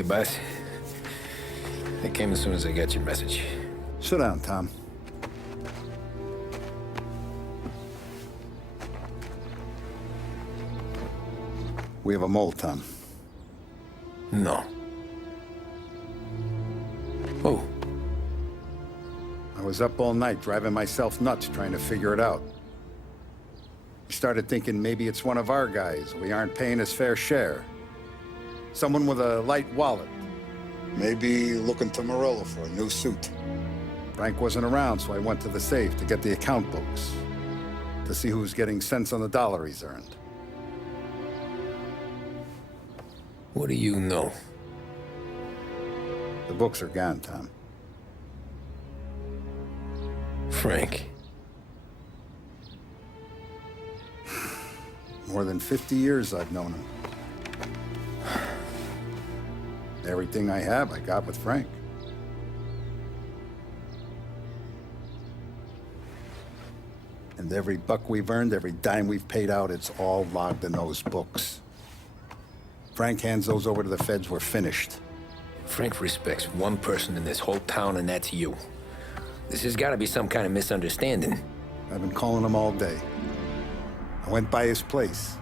Hey, boss. I came as soon as I got your message. Sit down, Tom. We have a mole, Tom. No. Oh. I was up all night driving myself nuts trying to figure it out. I started thinking maybe it's one of our guys. We aren't paying his fair share. Someone with a light wallet. Maybe looking to Morello for a new suit. Frank wasn't around, so I went to the safe to get the account books. To see who's getting cents on the dollar he's earned. What do you know? The books are gone, Tom. Frank. More than 50 years I've known him. Everything I have, I got with Frank. And every buck we've earned, every dime we've paid out, it's all logged in those books. Frank hands those over to the feds, we're finished. Frank respects one person in this whole town, and that's you. This has got to be some kind of misunderstanding. I've been calling him all day. I went by his place.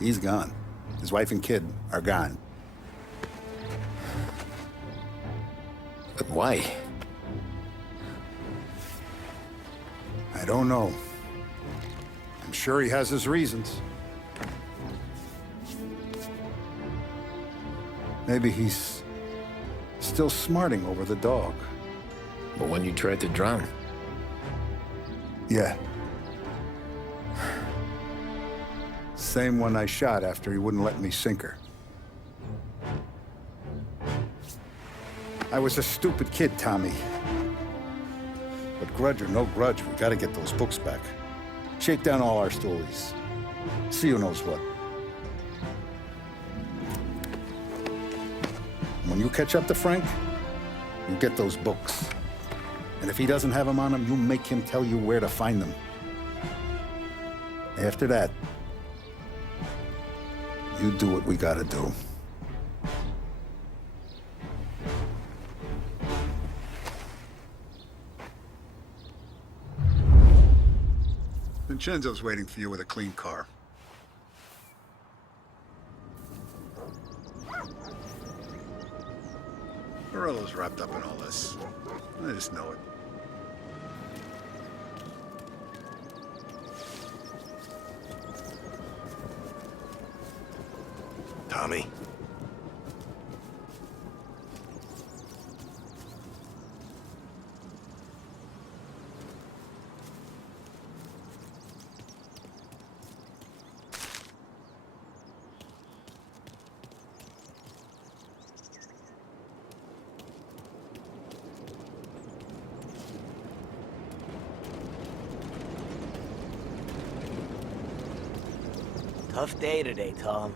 He's gone. His wife and kid are gone. But why? I don't know. I'm sure he has his reasons. Maybe he's still smarting over the dog. The one you tried to drown? Yeah. Same one I shot after he wouldn't let me sink her. I was a stupid kid, Tommy. But grudge or no grudge, we gotta get those books back. Shake down all our stories. See who knows what. When you catch up to Frank, you get those books. And if he doesn't have them on him, you make him tell you where to find them. After that, you do what we gotta do. Vincenzo's waiting for you with a clean car. Morello's wrapped up in all this. I just know it. Tommy? Tough day today, Tom.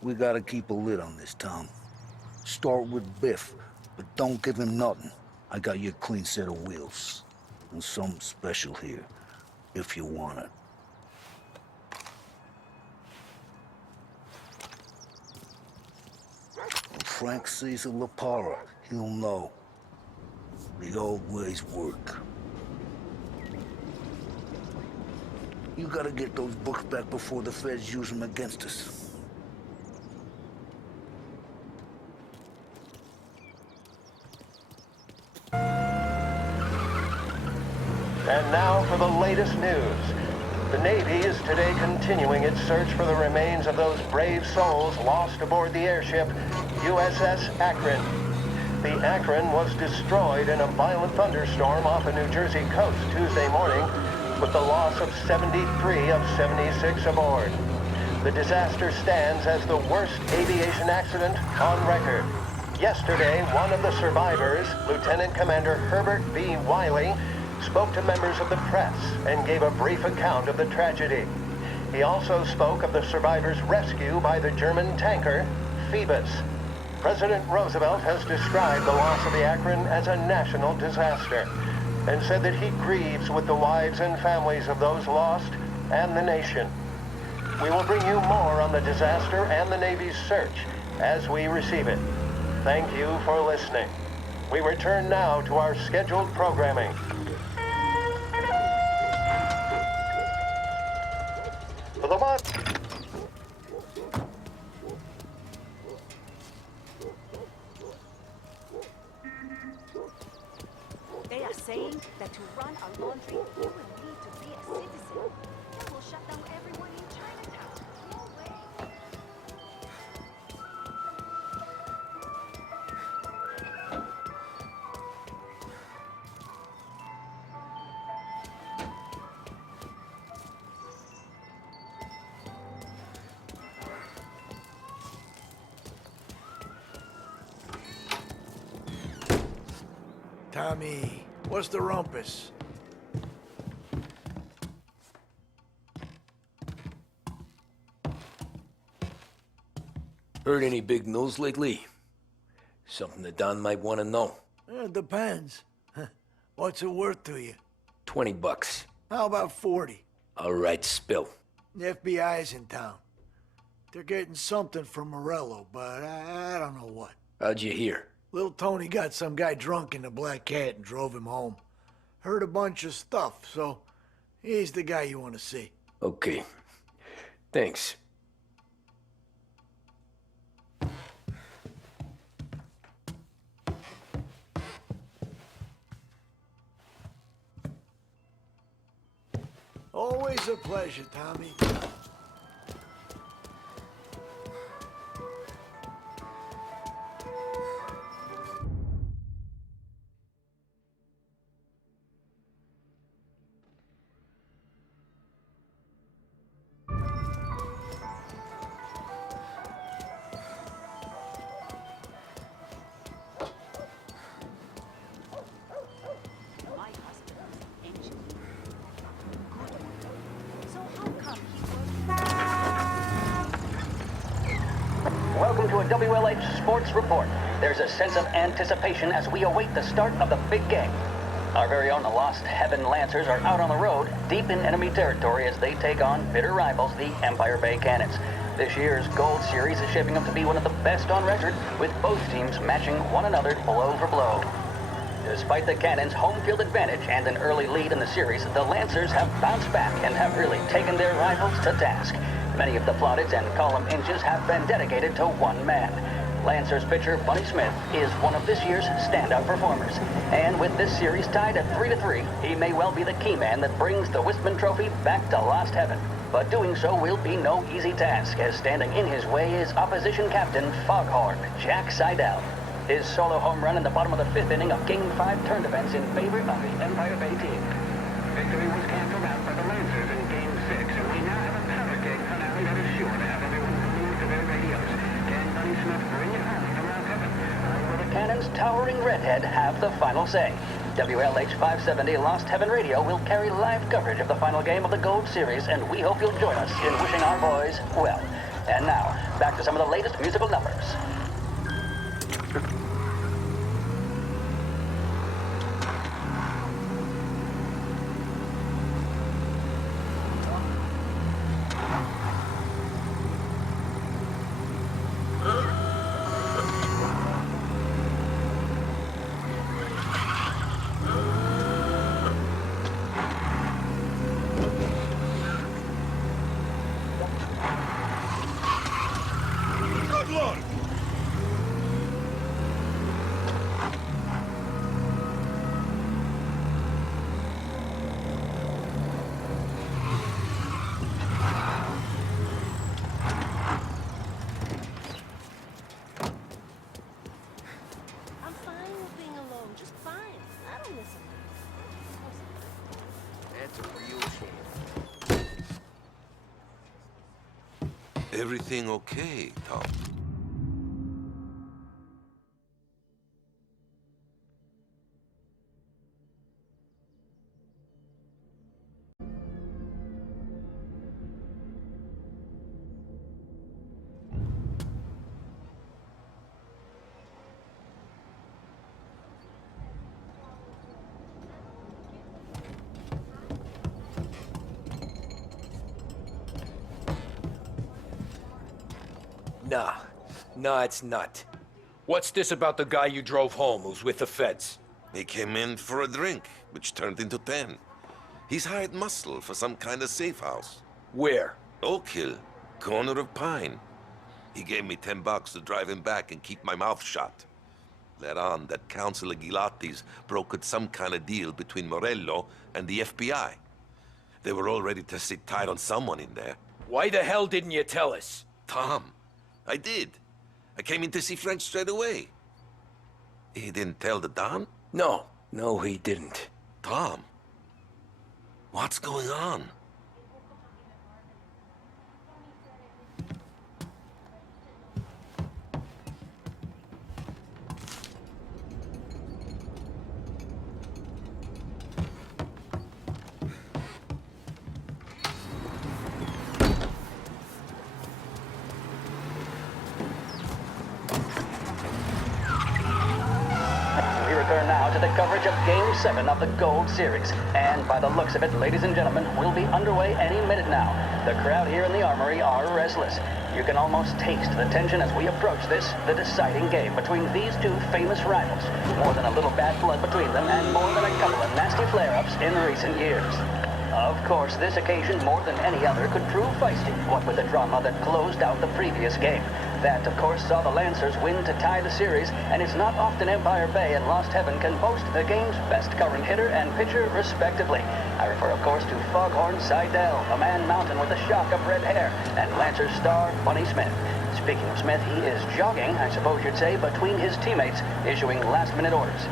We gotta keep a lid on this, Tom. Start with Biff, but don't give him nothing. I got you a clean set of wheels. And something special here, if you want it. When Frank sees a La Parra, he'll know. The old ways work. You gotta get those books back before the feds use them against us. And now for the latest news. The Navy is today continuing its search for the remains of those brave souls lost aboard the airship USS Akron. The Akron was destroyed in a violent thunderstorm off the New Jersey coast Tuesday morning, with the loss of 73 of 76 aboard. The disaster stands as the worst aviation accident on record. Yesterday, one of the survivors, Lieutenant Commander Herbert B. Wiley, spoke to members of the press and gave a brief account of the tragedy. He also spoke of the survivors' rescue by the German tanker, Phoebus. President Roosevelt has described the loss of the Akron as a national disaster. and said that he grieves with the wives and families of those lost and the nation. We will bring you more on the disaster and the Navy's search as we receive it. Thank you for listening. We return now to our scheduled programming. For the month. They are saying that to run a laundry, you will need to be a citizen. That will shut down everyone in Chinatown. No way. Tommy, what's the rumpus? Heard any big news lately? Something that Don might want to know. It depends. What's it worth to you? $20. How about 40? All right, spill. The FBI's in town. They're getting something from Morello, but I don't know what. How'd you hear? Little Tony got some guy drunk in the Black Cat and drove him home. Heard a bunch of stuff, so he's the guy you want to see. Okay. Thanks. Always a pleasure, Tommy. My husband is an engineer. Good one. So how come he was... Welcome to a WLH Sports Report. There's a sense of anticipation as we await the start of the big game. Our very own Lost Heaven Lancers are out on the road, deep in enemy territory as they take on bitter rivals, the Empire Bay Cannons. This year's Gold Series is shaping up to be one of the best on record, with both teams matching one another blow for blow. Despite the Cannons' home field advantage and an early lead in the series, the Lancers have bounced back and have really taken their rivals to task. Many of the plaudits and column inches have been dedicated to one man. Lancers pitcher Bunny Smith is one of this year's standout performers. And with this series tied at 3-3, he may well be the key man that brings the Wistman Trophy back to Lost Heaven. But doing so will be no easy task, as standing in his way is opposition captain Foghorn Jack Seidel. His solo home run in the bottom of the fifth inning of Game 5 turned events in favor of the Empire Bay team. Victory was canceled out by the Lancers in Game 6, and we now have a powder keg finale that is sure to have everyone glued to their radios. Can Bunny Smith bring it home to Lost Heaven? Will the Cannons' towering redhead have the final say? WLH 570 Lost Heaven Radio will carry live coverage of the final game of the Gold Series, and we hope you'll join us in wishing our boys well. And now, back to some of the latest musical numbers. I'm fine with being alone. Just fine. I don't miss him. That's a real shame. Everything okay, Tom? Nah. Nah, it's not. What's this about the guy you drove home who's with the feds? He came in for a drink, which turned into 10. He's hired muscle for some kind of safe house. Where? Oak Hill, corner of Pine. He gave me $10 to drive him back and keep my mouth shut. Let on that Councilor Gilatti's brokered some kind of deal between Morello and the FBI. They were all ready to sit tight on someone in there. Why the hell didn't you tell us? Tom, I did. I came in to see Frank straight away. He didn't tell the Don? No, he didn't. Tom, what's going on? We return now to the coverage of Game 7 of the Gold Series. And by the looks of it, ladies and gentlemen, we'll be underway any minute now. The crowd here in the Armory are restless. You can almost taste the tension as we approach this, the deciding game between these two famous rivals. More than a little bad blood between them and more than a couple of nasty flare-ups in recent years. Of course, this occasion, more than any other, could prove feisty, what with the drama that closed out the previous game. That, of course, saw the Lancers win to tie the series, and it's not often Empire Bay and Lost Heaven can boast the game's best current hitter and pitcher, respectively. I refer, of course, to Foghorn Seidel, a man mountain with a shock of red hair, and Lancers star Bunny Smith. Speaking of Smith, he is jogging, I suppose you'd say, between his teammates, issuing last-minute orders.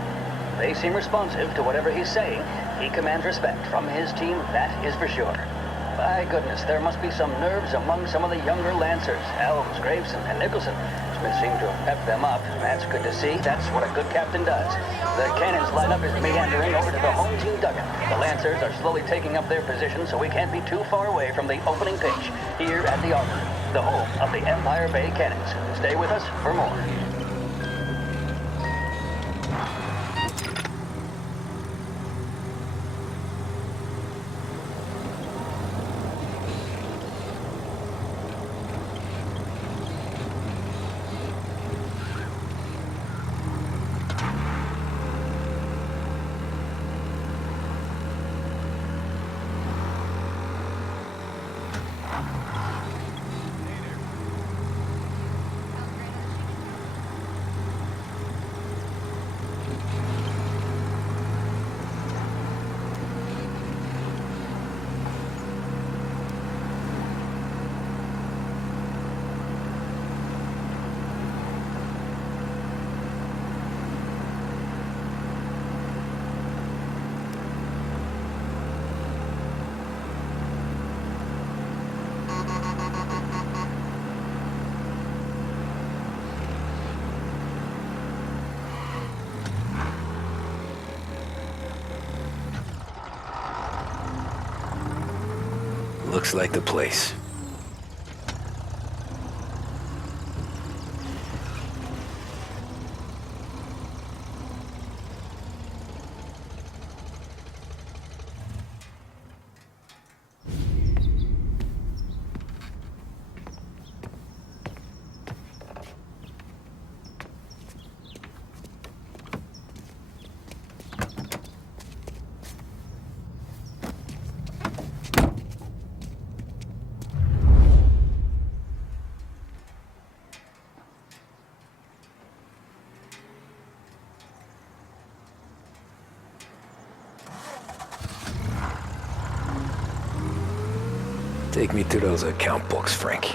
They seem responsive to whatever he's saying. He commands respect from his team, that is for sure. By goodness, there must be some nerves among some of the younger Lancers. Elves, Graveson, and Nicholson. Smith seemed to have pepped them up. That's good to see. That's what a good captain does. The cannons lineup is meandering over to the home team dugout. The Lancers are slowly taking up their position, so we can't be too far away from the opening pitch here at the Armory, the home of the Empire Bay Cannons. Stay with us for more. Looks like the place. Take me to those account books, Frank.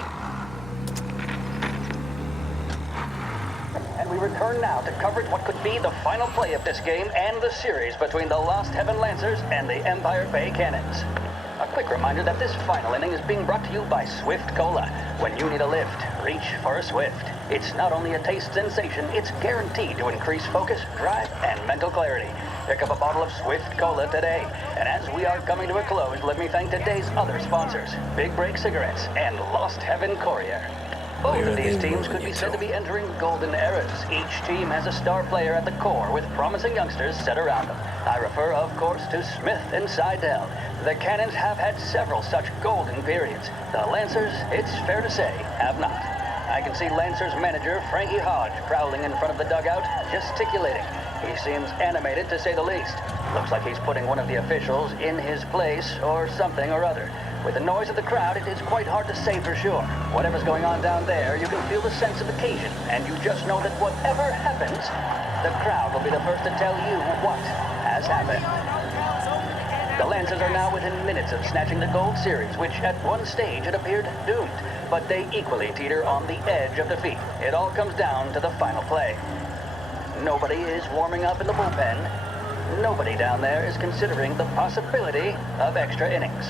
And we return now to coverage what could be the final play of this game and the series between the Lost Heaven Lancers and the Empire Bay Cannons. A quick reminder that this final inning is being brought to you by Swift Cola. When you need a lift, reach for a Swift. It's not only a taste sensation, it's guaranteed to increase focus, drive, and mental clarity. Pick up a bottle of Swift Cola today. And as we are coming to a close, let me thank today's other sponsors, Big Break Cigarettes and Lost Heaven Courier. Both of these teams could be said to be entering golden eras. Each team has a star player at the core with promising youngsters set around them. I refer, of course, to Smith and Seidel. The Cannons have had several such golden periods. The Lancers, it's fair to say, have not. I can see Lancer's manager, Frankie Hodge, prowling in front of the dugout, gesticulating. He seems animated, to say the least. Looks like he's putting one of the officials in his place, or something or other. With the noise of the crowd, it is quite hard to say for sure. Whatever's going on down there, you can feel the sense of occasion, and you just know that whatever happens, the crowd will be the first to tell you what has happened. The Lancers are now within minutes of snatching the Gold Series, which at one stage had appeared doomed, but they equally teeter on the edge of defeat. It all comes down to the final play. Nobody is warming up in the bullpen. Nobody down there is considering the possibility of extra innings.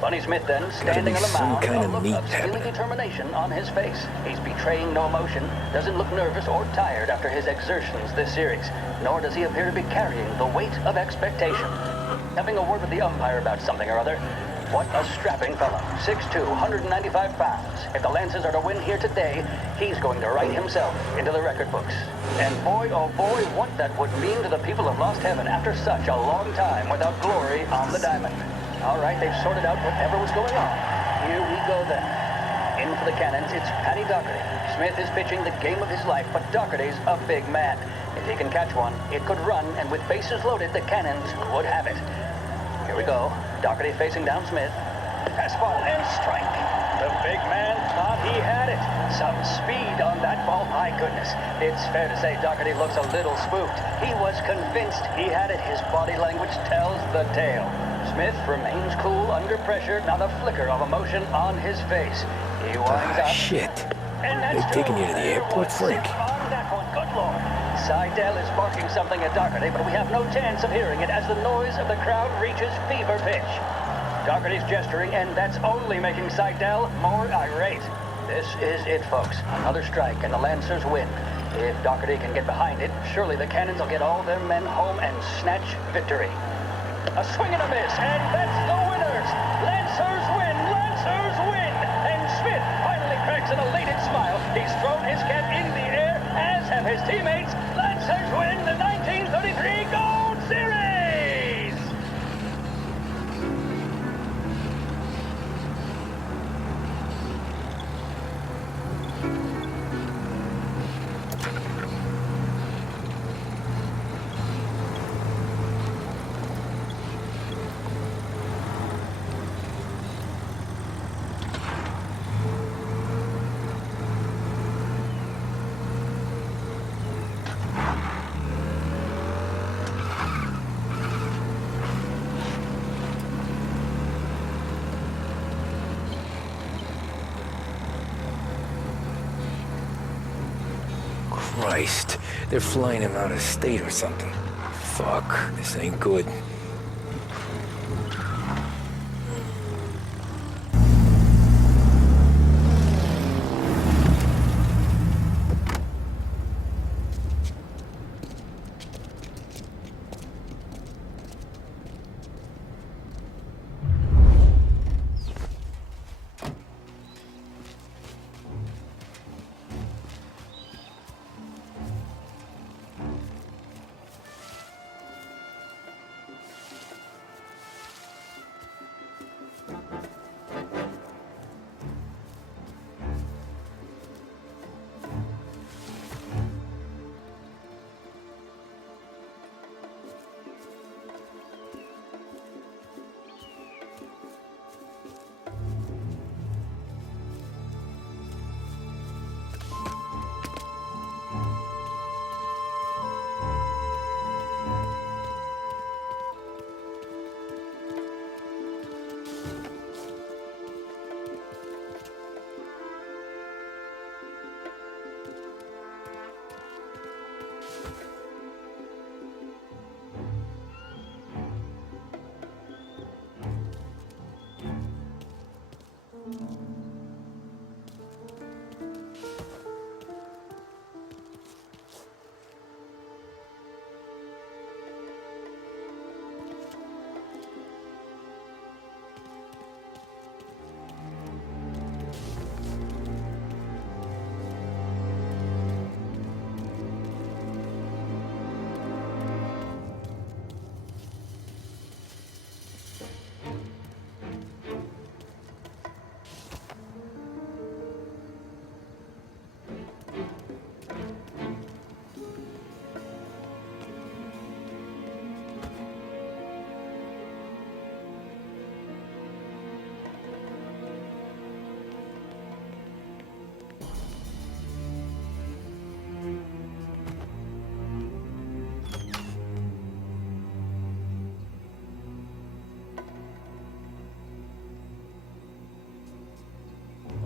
Bunny Smith then, standing on the mound, a look of steely determination on his face. He's betraying no emotion, doesn't look nervous or tired after his exertions this series, nor does he appear to be carrying the weight of expectation. Having a word with the umpire about something or other. What a strapping fellow. 6'2", 195 pounds. If the Lancers are to win here today, he's going to write himself into the record books. And boy, oh boy, what that would mean to the people of Lost Heaven after such a long time without glory on the diamond. All right, they've sorted out whatever was going on. Here we go then. In for the Cannons, it's Paddy Doherty. Smith is pitching the game of his life, but Doherty's a big man. If he can catch one, it could run, and with bases loaded, the Cannons would have it. Here we go. Doherty facing down Smith. Fastball and strike. The big man thought he had it. Some speed on that ball. My goodness. It's fair to say Doherty looks a little spooked. He was convinced he had it. His body language tells the tale. Smith remains cool under pressure, not a flicker of emotion on his face. He winds up. Shit. And that's They're taking you to the airport, Frank. On that one, good lord. Seidel is barking something at Doherty, but we have no chance of hearing it as the noise of the crowd reaches fever pitch. Doherty's gesturing, and that's only making Seidel more irate. This is it, folks. Another strike, and the Lancers win. If Doherty can get behind it, surely the Cannons will get all their men home and snatch victory. A swing and a miss, and that's the winners! Lancers win! Lancers win! And Smith finally cracks an elated smile. He's thrown his cap in the air, as have his teammates. Lancers win the 1933 Gold Series! Christ, they're flying him out of state or something. Fuck, this ain't good.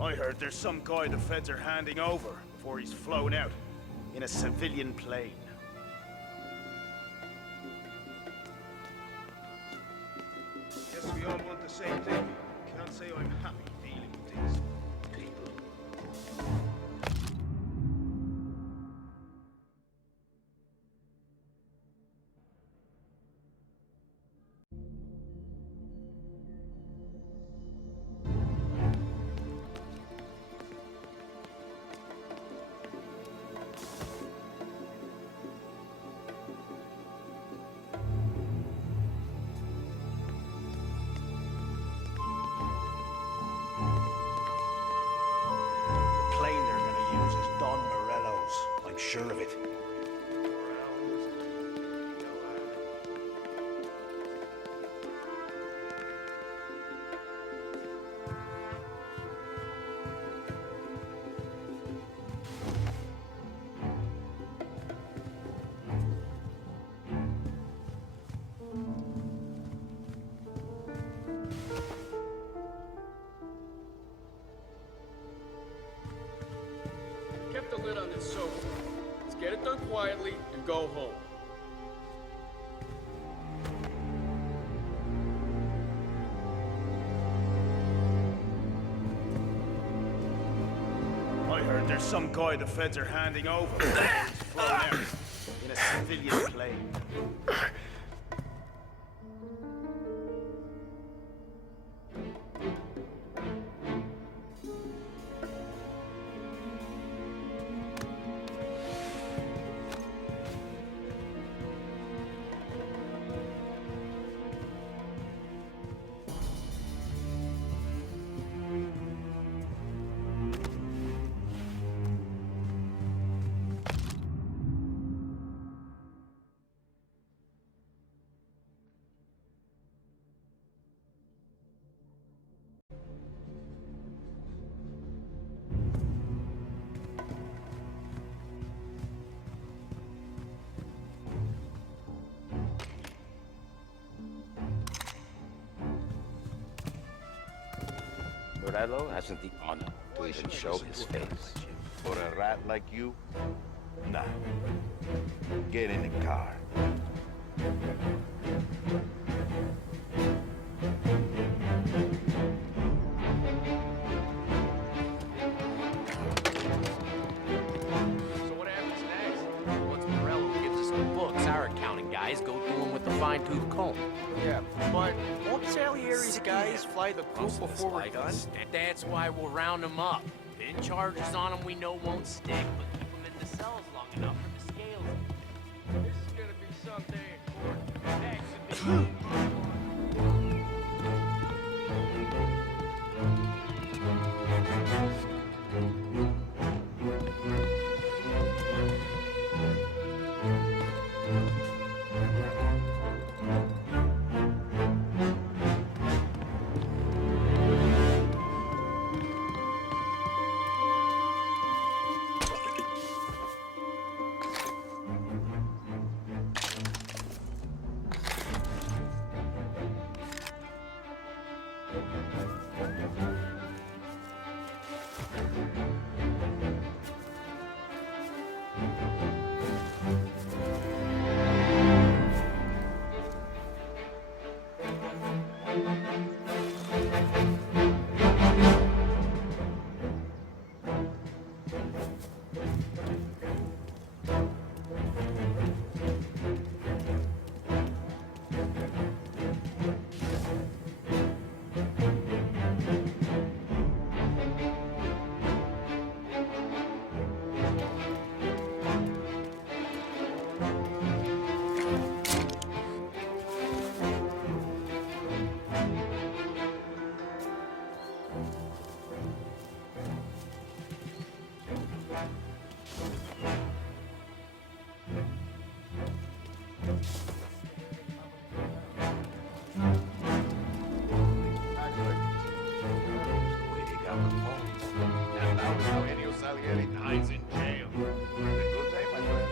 I heard there's some guy the feds are handing over before he's flown out in a civilian plane. Guess we all want the same thing. Can't say I'm happy dealing with these people. I'm sure of it. Kept the lid on this so far. Let's get it done quietly and go home. I heard there's some guy the feds are handing over before he's flown out in a civilian plane. Morello hasn't the honor to even show his face. For a rat like you? Nah. Get in the car. So what happens next? Once Morello gives us the books, our accounting guys go through them with a fine-tooth comb. Yeah, but won't Salieri's guys fly the coop before we're done? That's why we'll round them up. Pin charges on them we know won't stick, but keep them in the cells long enough for the scales. This is gonna be some day in court. Salieri dies in jail. A good day, my friend.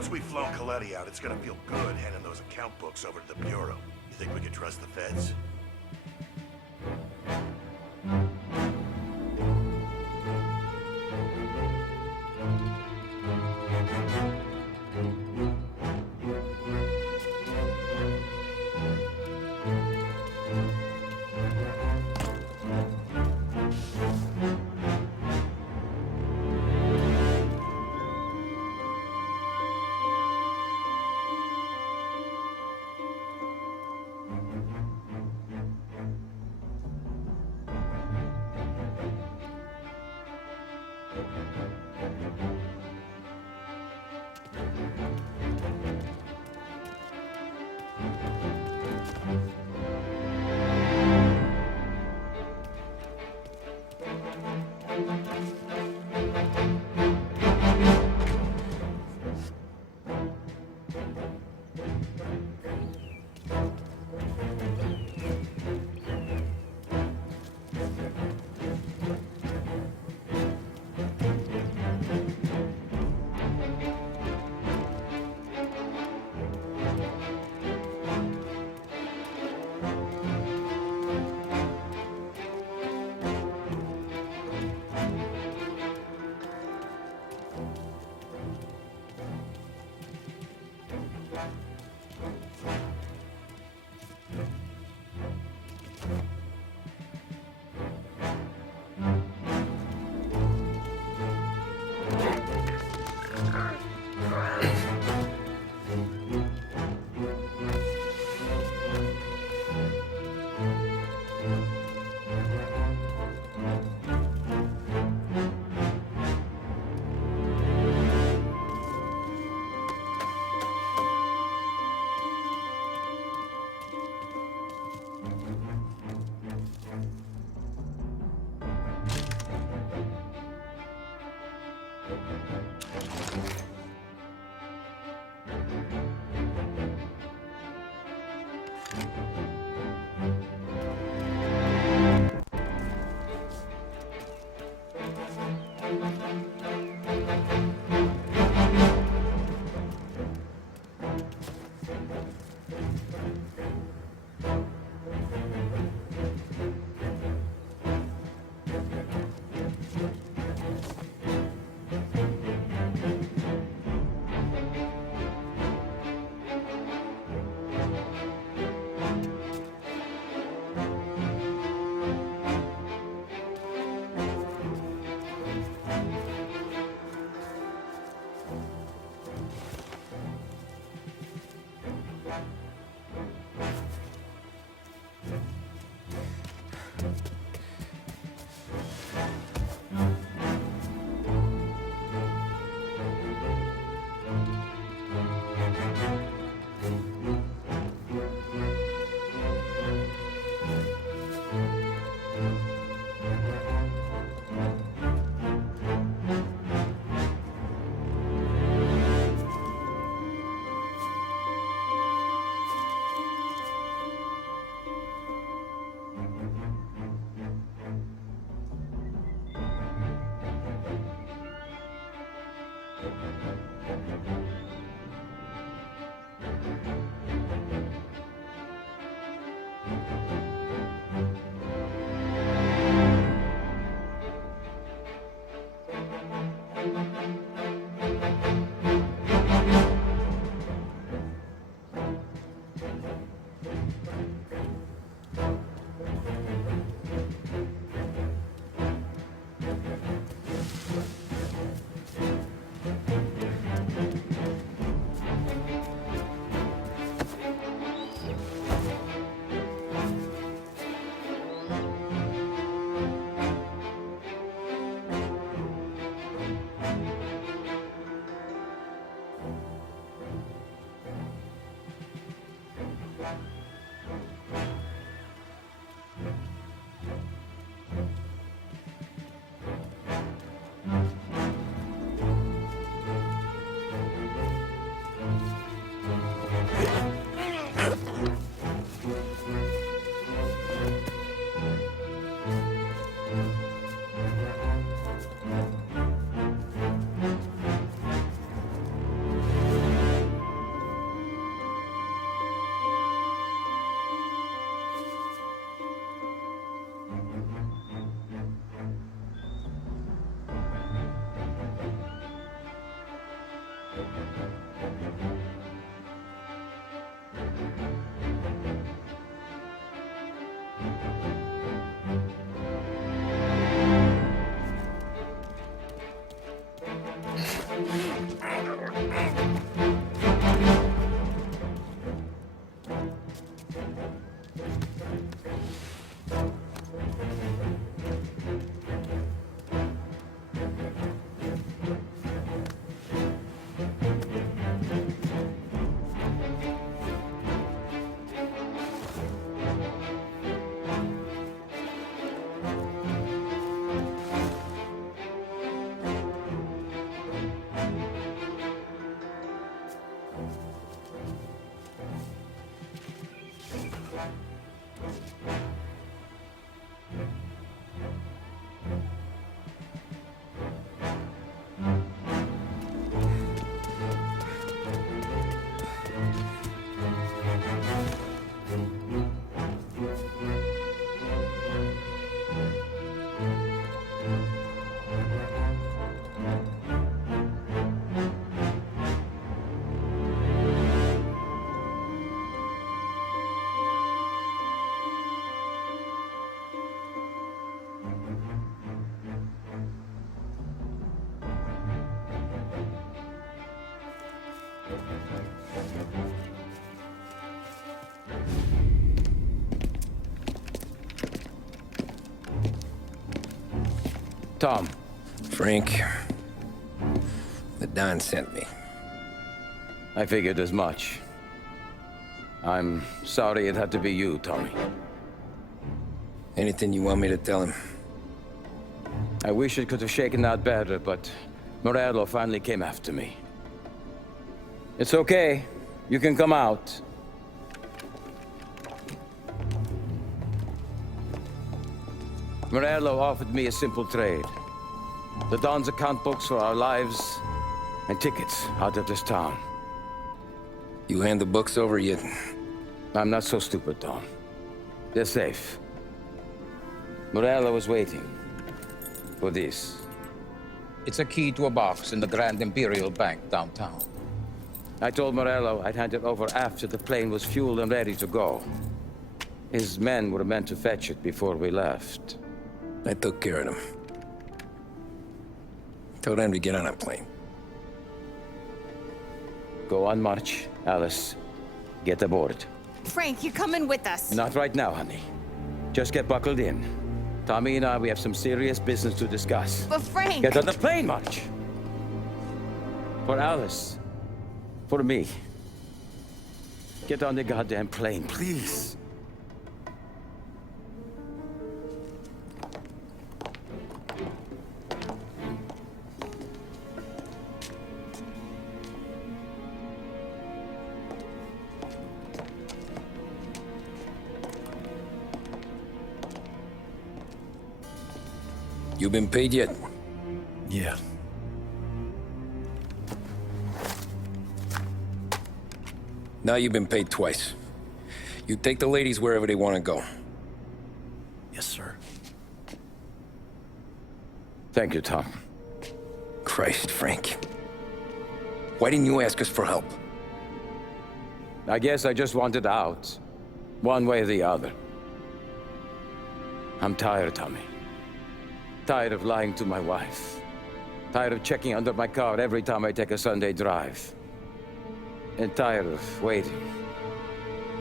Once we've flown Coletti out, it's gonna feel good handing those account books over to the Bureau. You think we can trust the feds? Tom. Frank. The Don sent me. I figured as much. I'm sorry it had to be you, Tommy. Anything you want me to tell him? I wish it could have shaken out better, but Morello finally came after me. It's okay. You can come out. Morello offered me a simple trade. The Don's account books for our lives and tickets out of this town. You hand the books over yet? I'm not so stupid, Tom. They're safe. Morello was waiting for this. It's a key to a box in the Grand Imperial Bank downtown. I told Morello I'd hand it over after the plane was fueled and ready to go. His men were meant to fetch it before we left. I took care of them. Told them to get on a plane. Go on, March. Alice, get aboard. Frank, you're coming with us. Not right now, honey. Just get buckled in. Tommy and I, we have some serious business to discuss. But Frank... Get on the plane, March! For Alice. For me. Get on the goddamn plane, please. You been paid yet? Yeah. Now you've been paid twice. You take the ladies wherever they want to go. Yes, sir. Thank you, Tom. Christ, Frank. Why didn't you ask us for help? I guess I just wanted out. One way or the other. I'm tired, Tommy. Tired of lying to my wife. Tired of checking under my car every time I take a Sunday drive. And tired of waiting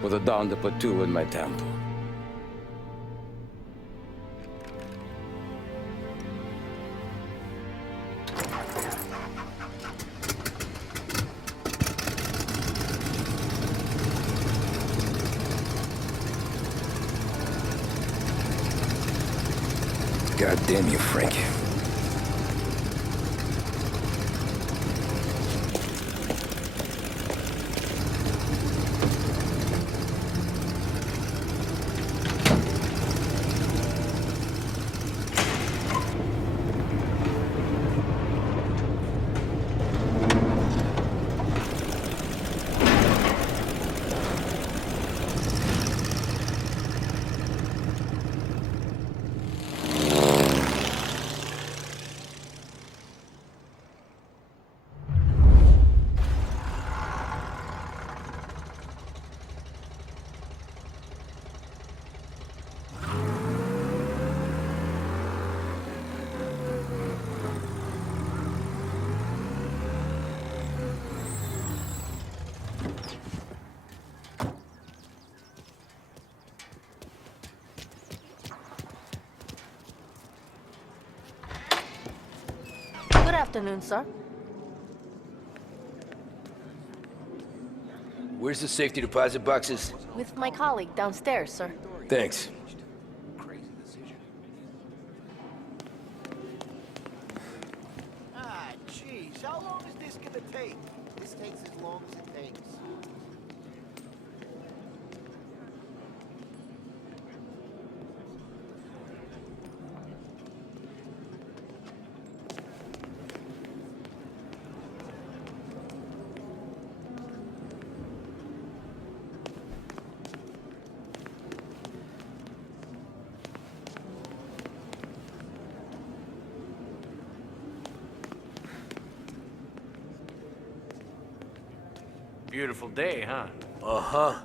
for the dawn to put two in my temple. God damn you, Frank. Good afternoon, sir. Where's the safety deposit boxes? With my colleague downstairs, sir. Thanks. Ah, jeez. How long is this gonna take? This takes as long as it takes. Beautiful day, huh? Uh-huh.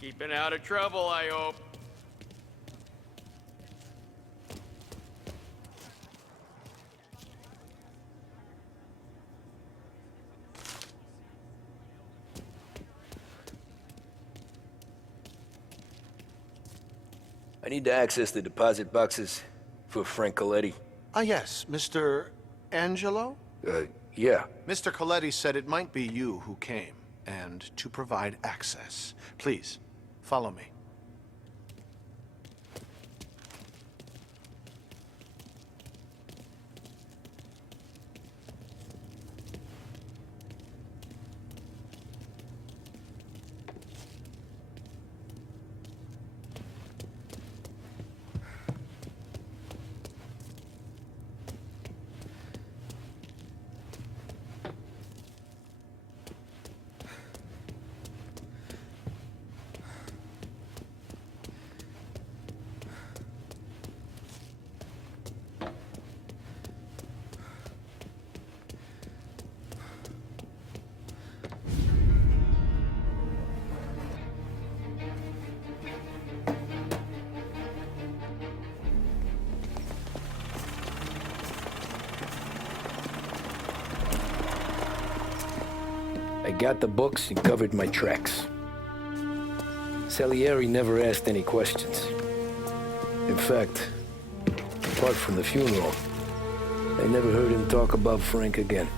Keeping out of trouble, I hope. I need to access the deposit boxes for Frank Coletti. Ah, yes, Mr. Angelo? Yeah. Mr. Coletti said it might be you who came, and to provide access. Please, follow me. I got the books and covered my tracks. Salieri never asked any questions. In fact, apart from the funeral, I never heard him talk about Frank again.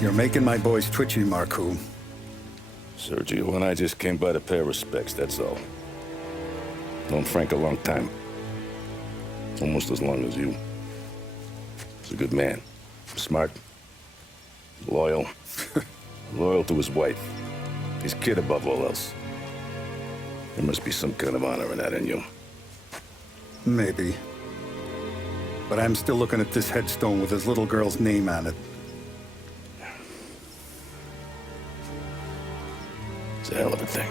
You're making my boys twitchy, Marku. Sergio and I just came by to pay respects, that's all. Known Frank a long time. Almost as long as you. He's a good man. Smart. Loyal. Loyal to his wife. His kid above all else. There must be some kind of honor in that in you. Maybe. But I'm still looking at this headstone with his little girl's name on it. It's a hell of a thing.